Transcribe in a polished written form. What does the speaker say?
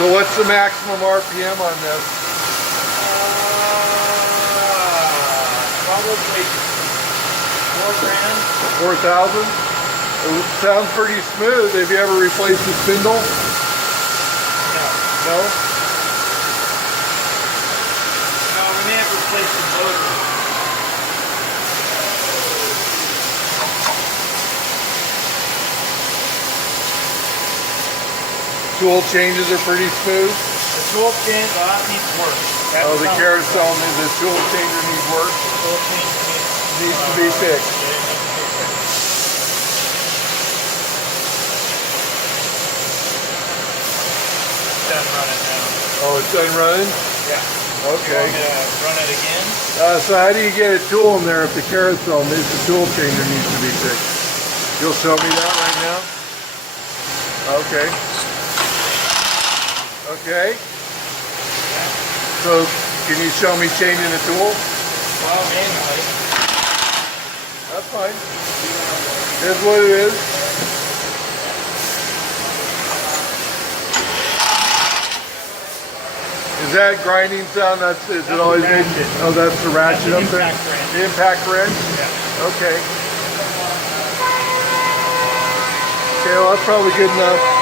So what's the maximum RPM on this? Probably 4 grand. 4,000? It sounds pretty smooth. Have you ever replaced the spindle? No. No? No, we may have replaced the motor. Tool changes are pretty smooth. The tool change, that needs work. Oh, the carousel, the tool changer needs work. The tool change Needs to be fixed. It's done running now. Oh, it's done running? Yeah. Okay. You want me to run it again? So how do you get a tool in there if the carousel needs, the tool changer needs to be fixed? You'll show me that right now? Okay. Okay. So can you show me changing the tool? Well, manually. That's fine. Here's what it is. Is that grinding sound? Is it always made? Oh, that's the ratchet up there? The impact wrench? Yeah. Okay. Okay, well that's probably good enough.